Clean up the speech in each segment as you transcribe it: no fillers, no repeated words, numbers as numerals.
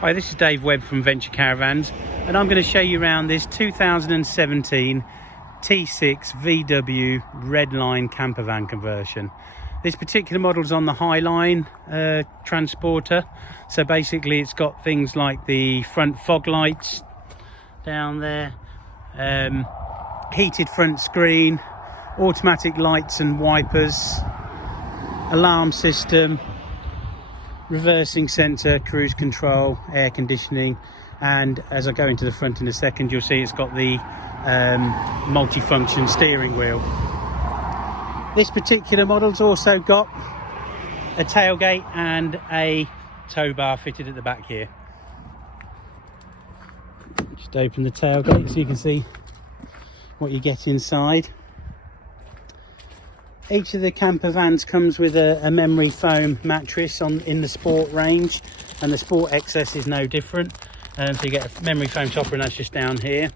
Hi, this is Dave Webb from Venture Caravans, and I'm going to show you around this 2017 T6 VW Redline campervan conversion. This particular model is on the Highline transporter, so basically it's got things like the front fog lights down there, heated front screen, automatic lights and wipers, alarm system, reversing centre, cruise control, air conditioning, and as I go into the front in a second you'll see it's got the multi-function steering wheel. This particular model's also got a tailgate and a tow bar fitted at the back here. Just open the tailgate so you can see what you get inside. Each of the camper vans comes with a memory foam mattress in the Sport range, and the Sport XS is no different. So you get a memory foam topper, and that's just down here.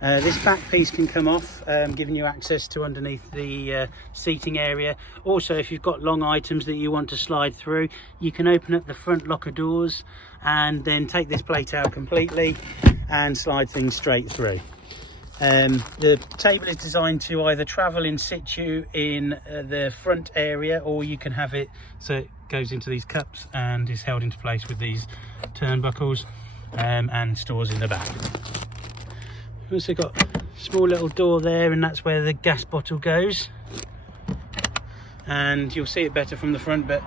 This back piece can come off, giving you access to underneath the seating area. Also, if you've got long items that you want to slide through, you can open up the front locker doors and then take this plate out completely and slide things straight through. The table is designed to either travel in situ in the front area, or you can have it so it goes into these cups and is held into place with these turnbuckles, and stores in the back. We've also got a small little door there, and that's where the gas bottle goes, and you'll see it better from the front, but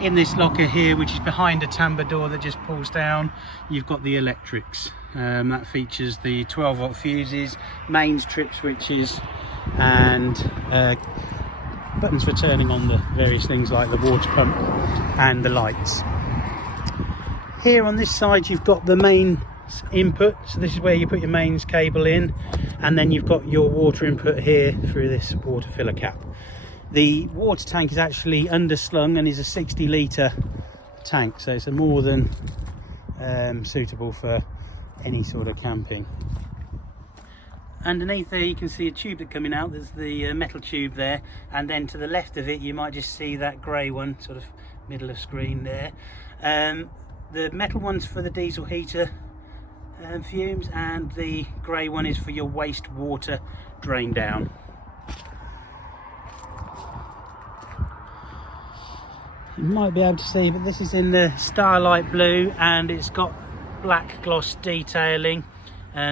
in this locker here, which is behind a tambour door that just pulls down, you've got the electrics. That features the 12-volt fuses, mains, trip switches, and buttons for turning on the various things like the water pump and the lights. Here on this side you've got the mains input, so this is where you put your mains cable in, and then you've got your water input here through this water filler cap. The water tank is actually underslung and is a 60-litre tank, so it's more than suitable for any sort of camping. Underneath there you can see a tube that's coming out. There's the metal tube there, and then to the left of it you might just see that grey one, sort of middle of screen there. The metal one's for the diesel heater fumes, and the grey one is for your waste water drain down. You might be able to see, but this is in the Starlight Blue, and it's got black gloss detailing,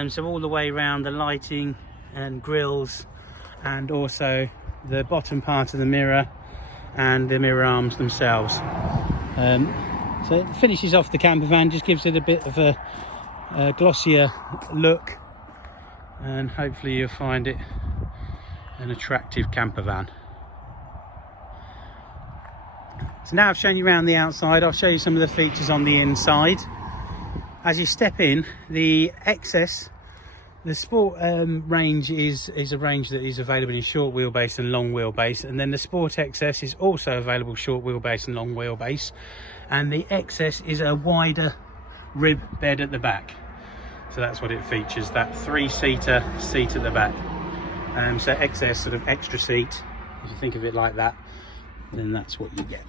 so all the way around the lighting and grills, and also the bottom part of the mirror and the mirror arms themselves. So it finishes off the camper van, just gives it a bit of a glossier look, and hopefully you'll find it an attractive camper van. So now I've shown you around the outside, I'll show you some of the features on the inside. As you step in, the XS, the Sport range is a range that is available in short wheelbase and long wheelbase, and then the Sport XS is also available short wheelbase and long wheelbase, and the XS is a wider rib bed at the back, so that's what it features, that 3-seater seat at the back. So XS, sort of extra seat, if you think of it like that, then that's what you get.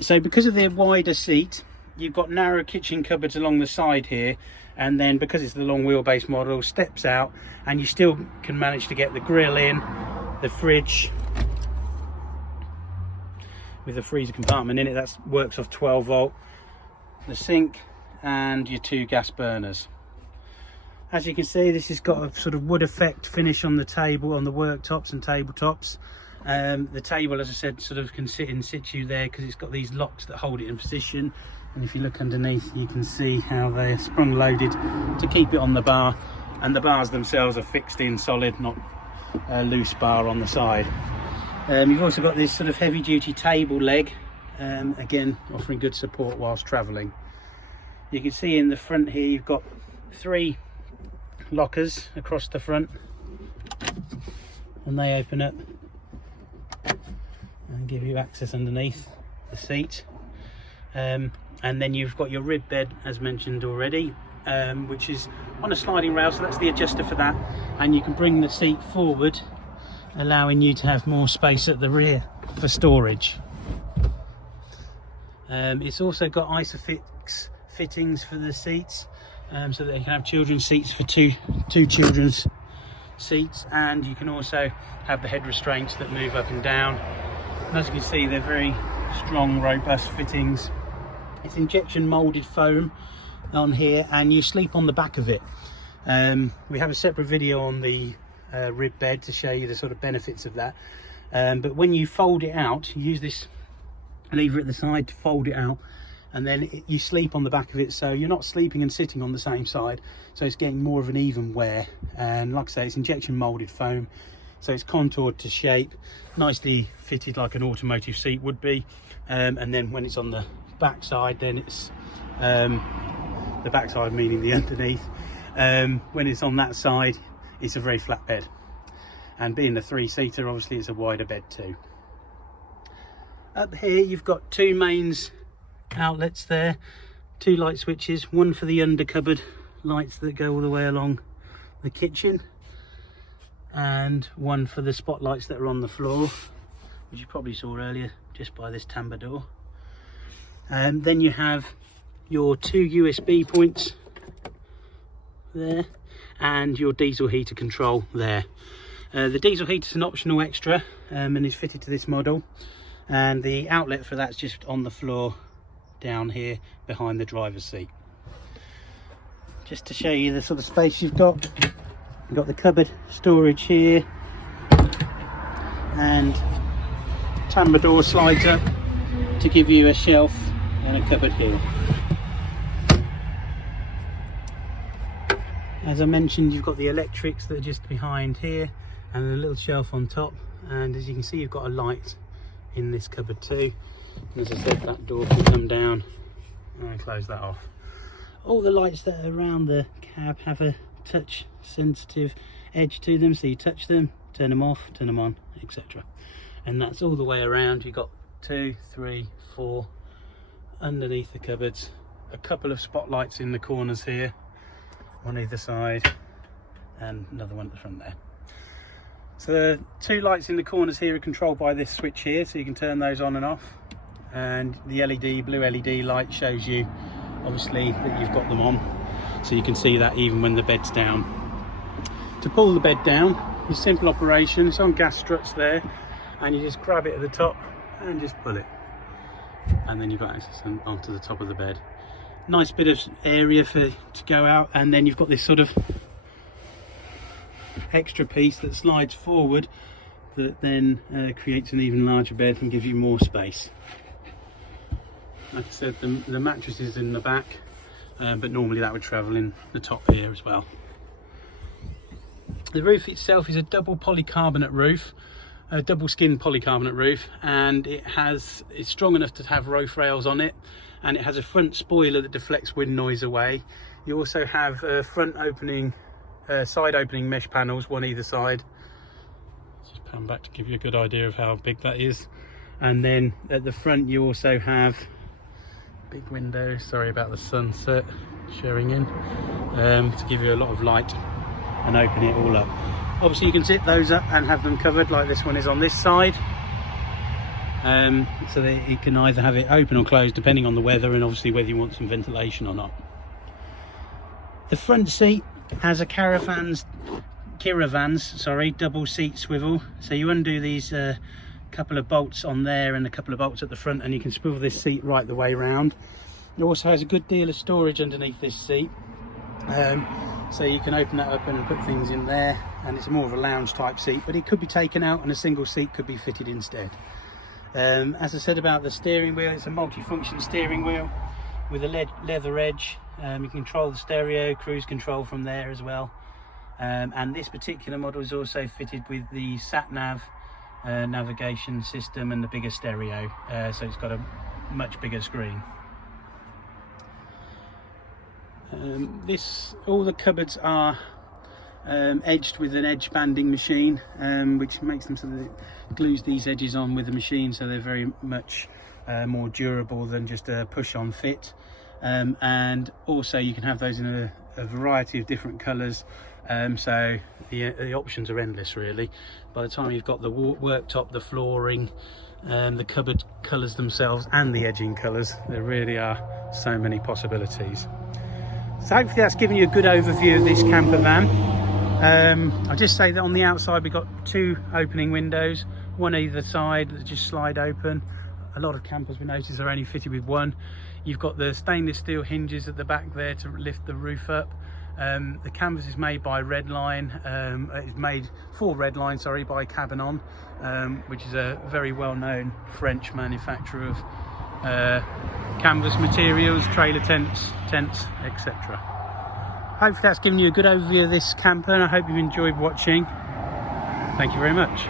So because of the wider seat, you've got narrow kitchen cupboards along the side here, and then because it's the long wheelbase model, steps out, and you still can manage to get the grill in, the fridge with the freezer compartment in it that works off 12-volt, the sink, and your 2 gas burners. As you can see, this has got a sort of wood effect finish on the table, on the worktops and tabletops. The table, as I said, sort of can sit in situ there because it's got these locks that hold it in position, and if you look underneath you can see how they're sprung loaded to keep it on the bar, and the bars themselves are fixed in solid, not a loose bar on the side. You've also got this sort of heavy duty table leg, again offering good support whilst travelling. You can see in the front here you've got 3 lockers across the front, and they open up and give you access underneath the seat. And then you've got your rib bed, as mentioned already, which is on a sliding rail, so that's the adjuster for that, and you can bring the seat forward, allowing you to have more space at the rear for storage. It's also got Isofix fittings for the seats, so that they can have children's seats for two children's seats, and you can also have the head restraints that move up and down. And as you can see, they're very strong, robust fittings. It's injection molded foam on here, and you sleep on the back of it. We have a separate video on the rib bed to show you the sort of benefits of that, but when you fold it out, you use this lever at the side to fold it out, and then you sleep on the back of it, so you're not sleeping and sitting on the same side, so it's getting more of an even wear. And like I say, it's injection molded foam, so it's contoured to shape, nicely fitted like an automotive seat would be. And then when it's on the back side, then it's the back side meaning the underneath, when it's on that side, it's a very flat bed, and being a 3-seater, obviously it's a wider bed too. Up here you've got 2 mains outlets there, 2 light switches, one for the under cupboard lights that go all the way along the kitchen, and one for the spotlights that are on the floor, which you probably saw earlier just by this tambour door. And then you have your 2 USB points there, and your diesel heater control there. The diesel heater is an optional extra, and is fitted to this model, and the outlet for that's just on the floor down here behind the driver's seat. Just to show you the sort of space you've got the cupboard storage here, and tambour door slides up to give you a shelf and a cupboard here. As I mentioned, you've got the electrics that are just behind here, and a little shelf on top, and as you can see, you've got a light in this cupboard too. And as I said, that door can come down and close that off. All the lights that are around the cab have a touch sensitive edge to them, so you touch them, turn them off, turn them on, etc. And that's all the way around. You've got 2, 3, 4 underneath the cupboards, a couple of spotlights in the corners here, one either side, and another one at the front there. So the 2 lights in the corners here are controlled by this switch here, so you can turn those on and off, and the LED, blue LED light shows you obviously that you've got them on, so you can see that even when the bed's down. To pull the bed down is simple operation. It's on gas struts there, and you just grab it at the top and just pull it, and then you've got access onto the top of the bed. Nice bit of area to go out, and then you've got this sort of extra piece that slides forward that then creates an even larger bed and gives you more space. Like I said, the mattress is in the back, but normally that would travel in the top here as well. The roof itself is a double polycarbonate roof, a double skin polycarbonate roof, and it's strong enough to have roof rails on it, and it has a front spoiler that deflects wind noise away. You also have front opening, side opening mesh panels, one either side. Just pan back to give you a good idea of how big that is. And then at the front you also have big windows, sorry about the sunset showing in, to give you a lot of light and open it all up. Obviously you can zip those up and have them covered like this one is on this side, so that you can either have it open or closed depending on the weather, and obviously whether you want some ventilation or not. The front seat has a caravan's double seat swivel, so you undo these couple of bolts on there and a couple of bolts at the front, and you can swivel this seat right the way round. It also has a good deal of storage underneath this seat, so you can open that up and put things in there, and it's more of a lounge type seat, but it could be taken out and a single seat could be fitted instead. As I said about the steering wheel, it's a multi-function steering wheel with a leather edge. You can control the stereo, cruise control from there as well, and this particular model is also fitted with the sat-nav navigation system and the bigger stereo, so it's got a much bigger screen. All the cupboards are edged with an edge banding machine, which makes them so that it glues these edges on with the machine, so they're very much more durable than just a push-on fit. And also you can have those in a variety of different colours, so the options are endless really. By the time you've got the worktop, the flooring, the cupboard colours themselves and the edging colours. There really are so many possibilities. So hopefully that's given you a good overview of this camper van. I'll just say that on the outside we've got 2 opening windows, one either side that just slide open. A lot of campers we notice are only fitted with one. You've got the stainless steel hinges at the back there to lift the roof up. The canvas is made by Redline. It's made for Redline, sorry, by Cabanon, which is a very well-known French manufacturer of canvas materials, trailer tents, etc. Hopefully that's given you a good overview of this camper, and I hope you've enjoyed watching. Thank you very much.